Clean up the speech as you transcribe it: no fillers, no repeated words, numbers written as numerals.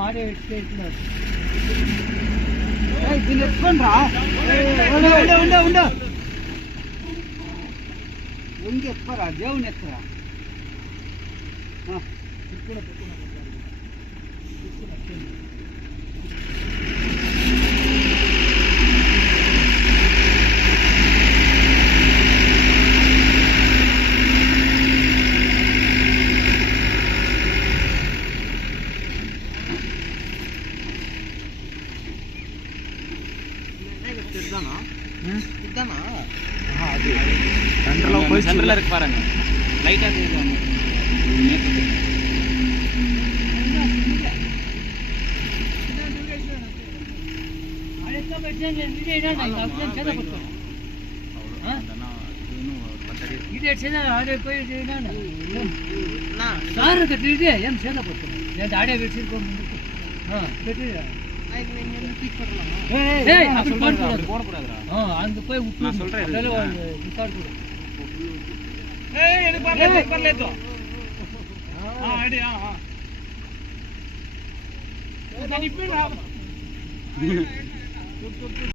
ఆడే దీన్ని ఎత్తుకోండిరా ఉండ ఉండి ఎత్తుకోరా దేవుని ఎత్తురా சென்டர்ல இருக்கு பாருங்க லைட்டா தெரியுது ఆడే పోయి సార్ కట్టి ఏం చేత పోతుంది నేను ఆడే పెట్టి அங்க போய் நான் சொல்றேன்